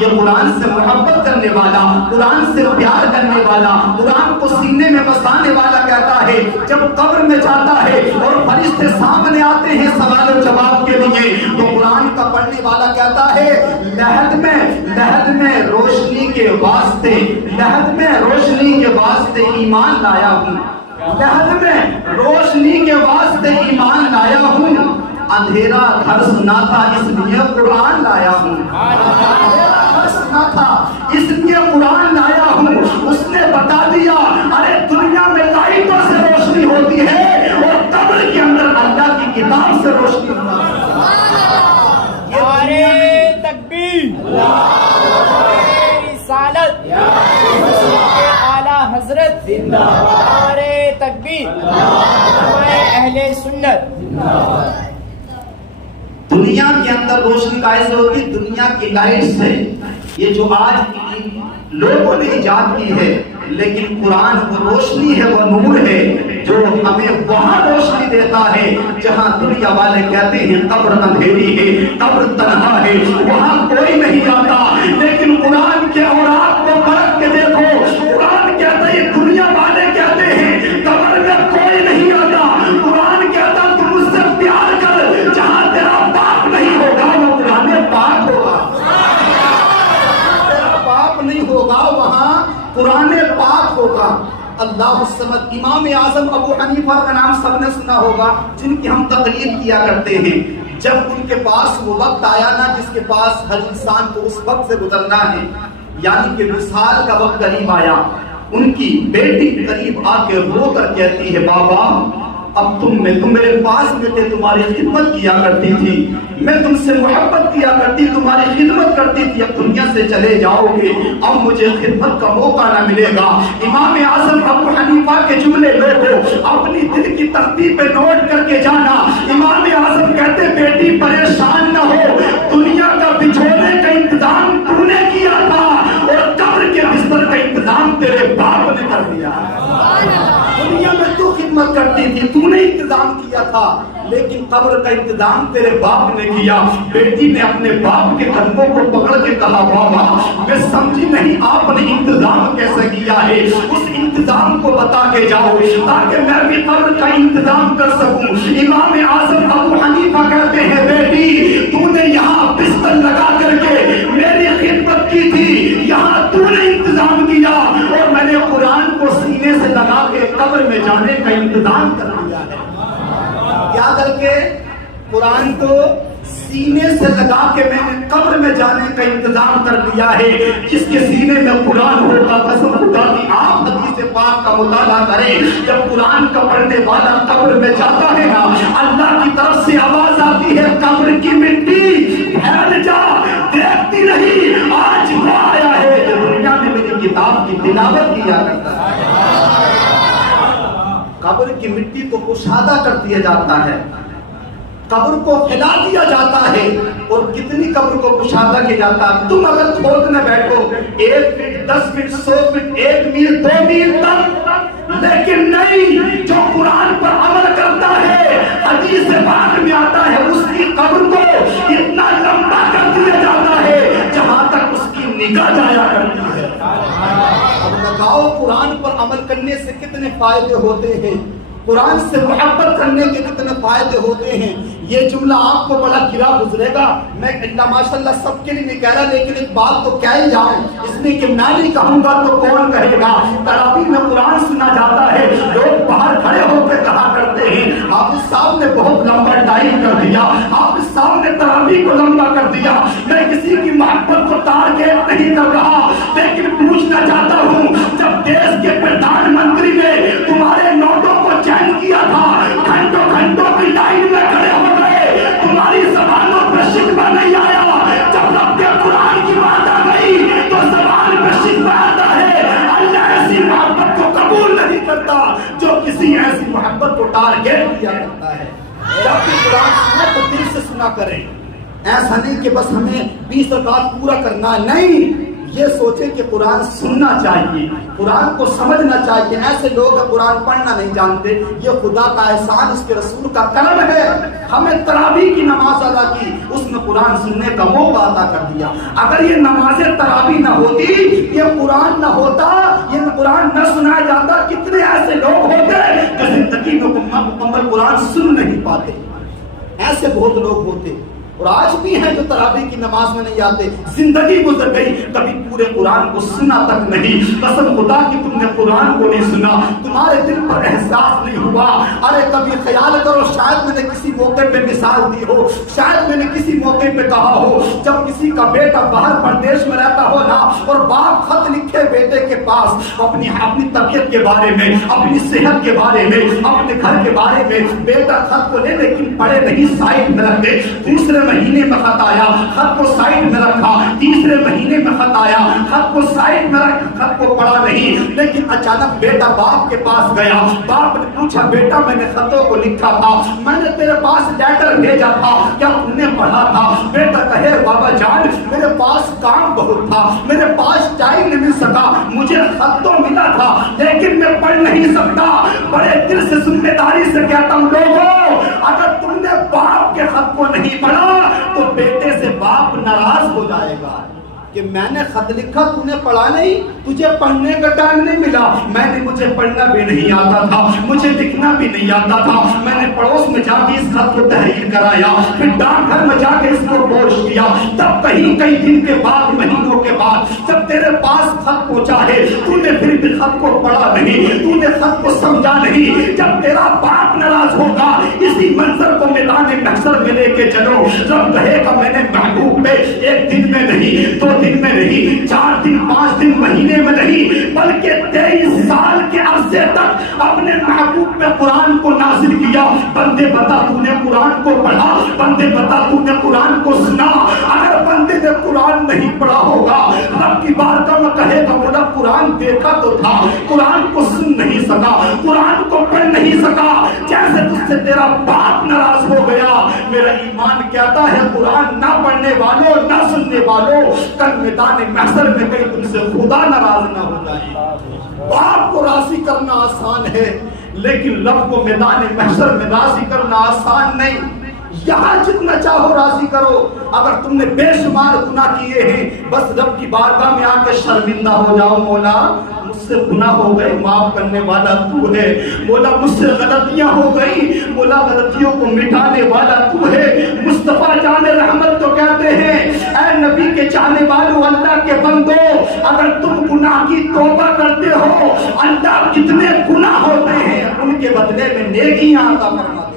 یہ قرآن سے محبت کرنے والا، قرآن سے پیار کرنے والا، قرآن کو سینے میں بسانے والا کہتا ہے جب قبر میں جاتا ہے اور فرشتے سامنے آتے ہیں سوال و جواب کے لیے، تو قرآن کا پڑھنے والا کہتا ہے لحد میں روشنی کے واسطے، لحد میں روشنی کے واسطے ایمان لایا ہوں، لحد میں روشنی کے واسطے ایمان لایا ہوں، اندھیرا گھر سنا تھا اس لیے قرآن لایا ہوں، اندھیرا گھر سنا تھا اس لیے قرآن لایا ہوں۔ اس نے بتا دیا ارے دنیا میں لائٹوں سے روشنی ہوتی ہے اور قبر کے اندر اللہ کی کتاب سے روشنی ہوتی ہے۔ نعرے تکبیر، رسالت، اعلیٰ حضرت، نعرے تکبیر، اہل سنت۔ دنیا کے اندر روشنی کیسے ہوتی؟ دنیا کی لائٹ سے، یہ جو آج لوگوں نے ایجاد کی ہے، لیکن قرآن وہ روشنی ہے، وہ نور ہے جو ہمیں وہاں روشنی دیتا ہے جہاں دنیا والے کہتے ہیں قبر اندھیری ہے، قبر تنہا ہے، وہاں کوئی نہیں آتا، لیکن قرآن کے اور آپ کو پرکھ کے دیکھو، قرآن کہتا ہے دنیا والے کہتے ہیں قبر میں کوئی نہیں آتا، قرآن کہتا تم اس سے پیار کر، جہاں تیرا باپ نہیں ہوگا وہ قرآن پاک ہوگا، تیرا باپ نہیں ہوگا وہاں قرآن پاک ہوگا۔ اللہ الصمد، امام اعظم ابو حنیفہ کا نام سب نے سنا ہوگا، جن کی ہم تقلید کیا کرتے ہیں۔ جب ان کے پاس وہ وقت آیا نا جس کے پاس ہر انسان کو اس وقت سے گزرنا ہے، یعنی کہ وصال کا وقت قریب آیا، ان کی بیٹی قریب آ کے رو کر کہتی ہے بابا اب تم میرے پاس میں تھے، تمہاری خدمت کیا کرتی تھی، میں تم سے محبت کیا کرتی، تمہاری خدمت کرتی تھی، اب دنیا سے چلے جاؤ گے، اب مجھے خدمت کا موقع نہ ملے گا۔ امام اعظم ابو حنیفہ کے جملے لوگوں اپنی دل کی تختی پہ نوٹ کر کے جانا۔ امام اعظم کہتے بیٹی پریشان نہ ہو، دنیا کا بچھونے کا انتظام تو نے کیا تھا اور قبر کے بستر کا انتظام تیرے باپ نے کر دیا۔ دنیا میں تو خدمت کرتی تھی، تو نے انتظام کیا تھا، لیکن قبر کا انتظام تیرے باپ نے کیا۔ بیٹی نے اپنے باپ کے قدموں کو پکڑ کے کہا بابا میں سمجھی نہیں آپ نے انتظام کیسے کیا ہے، اس انتظام کو بتا کے جاؤ تاکہ میں بھی قبر کا انتظام کر سکوں۔ امام اعظم ابو حنیفہ کہتے ہیں بیٹی تو نے یہاں بستر لگا کر کے میری خدمت کی تھی، یہاں تو نے انتظام کیا اور میں نے قرآن کو سینے سے لگا کے قبر میں جانے کا انتظام کر دیا ہے۔ کیا کر کے؟ قرآن کو سینے سے لگا کے میں نے قبر میں جانے کا انتظام کر دیا ہے۔ جس کے سینے میں قرآن ہوگا قسم خدا کی آپ حدیث پاک کا مطالعہ کریں، جب قرآن کا پڑھنے والا قبر میں جاتا ہے نا اللہ کی طرف سے آواز آتی ہے قبر کی مٹی پھیل جا، دیکھتی نہیں آج وہ آیا ہے جو دنیا میں میری کتاب کی تلاوت کیا کرتا ہے۔ قبر کی مٹی کو کشادہ کر دیا جاتا ہے، قبر کو پھیلا دیا جاتا ہے، اور کتنی قبر کو کشادہ کیا جاتا ہے۔ تم اگر کھودنے بیٹھو 1 فٹ 10 فٹ 100 فٹ 1 میل 2 میل تک، لیکن نہیں جو قرآن پر عمل کرتا ہے حدیث پاک میں آتا ہے اس کی قبر کو اتنا لمبا کر دیا جاتا ہے جہاں تک اس کی نگاہ جایا کرتی ہے۔ اب لگاؤ قرآن پر عمل کرنے سے کتنے فائدے ہوتے ہیں، قرآن سے محبت کرنے کے کتنے فائدے ہوتے ہیں۔ یہ جملہ آپ کو بڑا گرا گزرے گا، میں اللہ ماشاءاللہ سب کے لیے نہیں کہہ رہا، لیکن ایک بات تو کہہ ہی جاؤں، اس لیے کہ میں نہیں کہوں گا تو کون کہے گا۔ تراویح میں قرآن سنا جاتا ہے، لوگ باہر کھڑے ہو کے کہا کرتے ہیں حافظ صاحب نے بہت لمبا ٹائم کر دیا، حافظ صاحب نے تراویح کو لمبا کر دیا۔ میں کسی کی محبت کو ٹارگیٹ نہیں کر رہا، لیکن پوچھنا چاہتا ہوں جب دیش کے پردھان منتری نے تمہارے نوٹوں کو چین کیا تھا، گھنٹوں گھنٹوں کی لائن میں کھڑے ہو گئے، تمہاری زبانوں پہ شکوہ نہیں آیا، جب رب کے قرآن کی بات آ گئی تو زبان پہ شکوہ آتا ہے۔ اللہ ایسی محبت کو قبول نہیں کرتا جو کسی ایسی محبت کو ٹارگیٹ کیا کرتا ہے۔ جب بھی قرآن سنا تو دل سے سنا کریں، ایسا نہیں کہ بس ہمیں 20 رکعت پورا کرنا ہے، نہیں، یہ سوچیں کہ قرآن سننا چاہیے، قرآن کو سمجھنا چاہیے. ایسے لوگ قرآن پڑھنا نہیں جانتے. یہ خدا کا احسان، اس کے رسول کا کرم ہے. ہمیں تراویح کی نماز ادا کی، اس میں قرآن سننے کا موقع عطا کر دیا. اگر یہ نماز تراویح نہ ہوتی، یہ قرآن نہ ہوتا، یہ قرآن نہ سنایا جاتا، کتنے ایسے لوگ ہوتے جو زندگی میں مکمل قرآن سن نہیں پاتے. ایسے بہت لوگ ہوتے اور آج بھی ہیں جو تراویح کی نماز میں نہیں آتے. زندگی گزر گئی، کبھی پورے قرآن کو سنا تک نہیں. قسم خدا کہ تم نے قرآن کو نہیں سنا، تمہارے دل پر احساس نہیں ہوا. ارے کبھی خیال کرو، شاید میں نے کسی موقع پہ مثال دی ہو، شاید میں نے کسی موقع پہ کہا ہو، جب کسی کا بیٹا باہر پردیش میں رہتا ہو نا، اور باپ خط لکھے بیٹے کے پاس اپنی طبیعت کے بارے میں، اپنی صحت کے بارے میں، اپنے گھر کے بارے میں. بیٹا خط کو لے لیکن پڑھے نہیں، سائڈ میں رکھ دے. دوسرے مہینے میں خط آیا، خط کو سائڈ میں رکھا. تیسرے مہینے میں خط آیا، خط کو سائڈ میں رکھ، خط کو پڑھا نہیں. لیکن اچانک بیٹا باپ کے پاس گیا. باپ نے پوچھا، بیٹا میں نے خطوں کو لکھا تھا، میں نے تیرے پاس لیٹر بھیجا تھا، کیا تم نے پڑھا تھا؟ بیٹا کہے، بابا جان میرے پاس کام بہت تھا، میرے پاس ٹائم نہیں مل سکا، مجھے خط تو ملا تھا لیکن میں پڑھ نہیں سکتا. بڑے دل سے ذمہ داری سے کہتا ہوں، لوگوں اگر تم نے باپ کے خط کو نہیں پڑھا تو بیٹے سے باپ ناراض ہو جائے گا کہ میں نے خط لکھا، تو نے پڑھا نہیں، تجھے پڑھنے کا ٹائم نہیں ملا. مجھے پڑھنا بھی نہیں آتا تھا، مجھے لکھنا بھی نہیں آتا تھا. میں نے پڑوس میں جا کے اس خط کو تحریر کرایا، پھر ڈاک گھر میں جا کے اس کو پوسٹ کیا. تب کئی دن کے بعد، مہینوں کے بعد جب تیرے پاس خط پہنچا ہے، تو نے پھر بھی خط کو پڑھا نہیں، تو نے خط کو سمجھا نہیں. جب تیرا باپ ناراض ہوگا، اسی منظر کو میدان محشر میں لے کے چلو. رب کہے گا، میں نے محبوب پہ ایک دن میں نہیں، 2 دن میں نہیں، 4 دن 5 دن مہینے میں نہیں، بلکہ 23 سال کے عرصے تک اپنے محبوب پہ قرآن کو نازل کیا. بندے بتا تو نے قرآن کو پڑھا، بندے بتا تو نے قرآن کو سنا. اگر بندے نے قرآن نہیں پڑھا ہوگا، رب کی بارگاہ میں کہے گا، مولا قرآن دیکھا تو تھا، قرآن کو سن نہیں سکا، قرآن کو پڑھ نہیں سکا. جیسے تجھ سے تیرا باپ ناراض ہو گیا. میرا ایمان کہتا ہے، قرآن نہ پڑھنے والوں، نہ سننے والوں، کل میدان محشر میں کہیں تم سے خدا ناراض نہ ہو جائے. باپ کو راضی کرنا آسان ہے، لیکن رب کو میدان محشر میں راضی کرنا آسان نہیں. یہاں جتنا چاہو راضی کرو. اگر تم نے بے شمار گناہ کیے ہیں، بس رب کی بارگاہ میں آ کے شرمندہ ہو جاؤ، مولا مجھ سے گناہ ہو گئے، معاف کرنے والا تو ہے. مولا مجھ سے غلطیاں ہو گئی، مولا غلطیوں کو مٹانے والا تو ہے. مصطفیٰ جان رحمت تو کہتے ہیں، اے نبی کے چاہنے والوں، اللہ کے بندو، اگر تم گناہ کی توبہ کرتے ہو، اللہ کتنے گناہ ہوتے ہیں ان کے بدلے میں نیکیاں عطا فرماتے ہیں.